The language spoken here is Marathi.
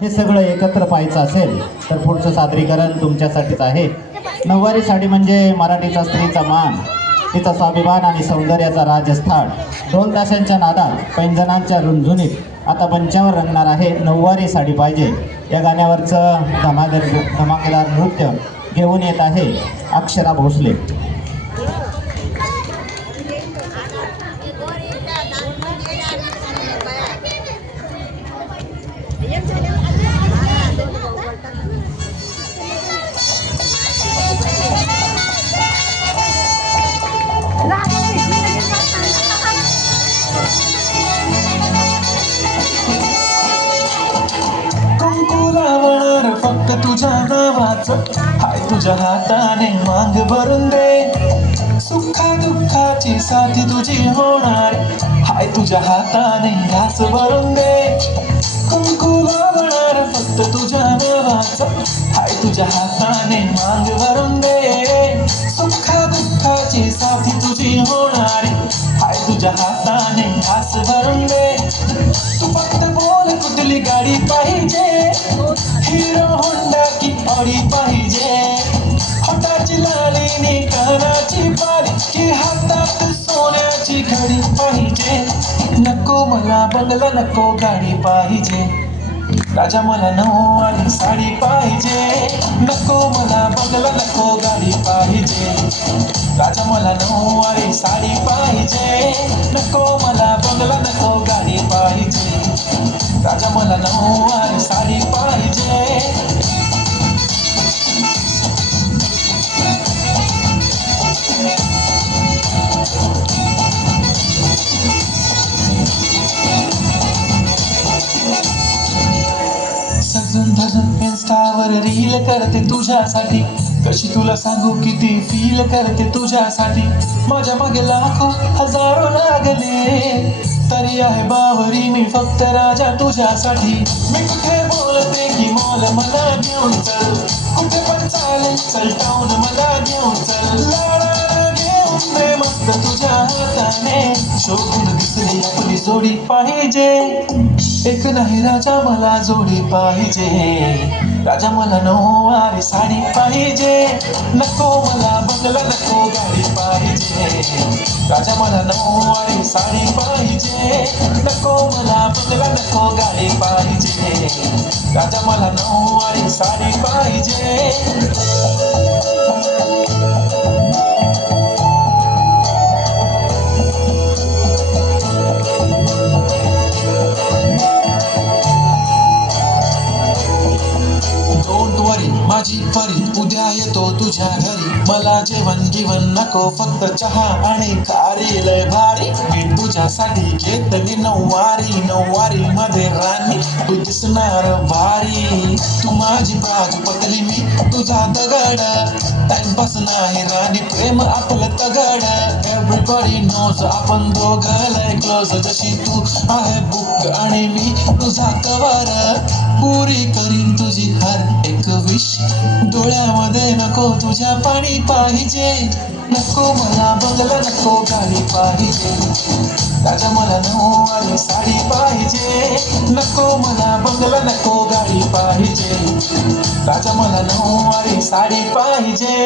हे सगळं एकत्र पाहायचं असेल तर पुढचं सादरीकरण तुमच्यासाठीच आहे. नऊवारी साडी म्हणजे मराठीचा स्त्रीचा मान, तिचा स्वाभिमान आणि सौंदर्याचा राजस्थान. ढोल ताशांच्या नादात, पैंजणांच्या रुंझुनीत आता मंचावर रंगणार आहे नऊवारी साडी पाहिजे. या गाण्यावरचं धमाकेदार नृत्य घेऊन येत आहे अक्षरा भोसले. फक्त तुझ्या नावाचं हाय तुझ्या हाताने मांग भरून दे. सुखा दुःखाची साथी तुझी होणार हाय तुझ्या हाताने घास भरून दे. कुंकू लावणार फक्त तुझ्या नावाचं हाय तुझ्या हाताने मांग भरून दे. सुखा दुःखाची साथी तुझी होणार हाय तुझ्या हाताने घास भरून दे. तू फक्त बोल कुठली गाडी पाहिजे, हिरो होंडा की ऑडी पाहिजे. हाताची लालीनी कानाची बारी की हातात सोन्याची घडी पाहिजे. नको मला बंगला नको गाडी पाहिजे, राजा मला नऊवारी साडी पाहिजे. नको मला बंगला नको गाडी पाहिजे, राजा मला नऊवारी साडी पाहिजे. नको मला बंगला नको गाडी पाहिजे, राजा मला नऊवारी साडी पाहिजे. सजून धजून इन्स्टावर रील करते तुझ्यासाठी, कशी तुला सांगू किती फील करते तुझ्यासाठी. माझ्या मागे लाखो हजारो लागले तरी आहे बावरी मी फक्त राजा तुझ्यासाठी. मी कुठे बोलते की मॉल मला घेऊन चल, कुठे पण चालेल चल टाऊन मला घेऊन चल. लाडाला घेऊन दे मस्त तुझ्या हाताने, शोभून दिसली आपली जोडी पाहिजे. एक नाही राजा मला जोडी पाहिजे, राजा मला नऊवारी साडी पाहिजे. नको मला बंगला नको गाडी पाहिजे, राजा मला नऊवारी साडी पाहिजे. नको मला बंगला नको गाडी पाहिजे, राजा मला नऊवारी साडी पाहिजे. माझी परी उद्या येतो तुझ्या घरी, मला जेवण गिवण नको फक्त चहा आणि खारी लय भारी. मी तुझ्यासाठी घेतली नऊवारी, नऊवारी मध्ये राणी तू दिसणार भारी. तू माझी बाजू पकली मी तुझा दगड, टाइमपास नाही राणी प्रेम आपलं तगड. एव्हरीबडी नोज आपण दोघं लय क्लोज, जशी तू आहे बुक आणि मी तुझा कवर. पुरी करीन तुझी हर एक विश, डोळ्यामध्ये नको तुझ्या पाणी पाहिजे. नको मला बंगला नको गाडी पाहिजे, राजा मला नऊवारी साडी पाहिजे. नको मला बंगला नको गाडी पाहिजे, राजा मला नऊवारी साडी पाहिजे.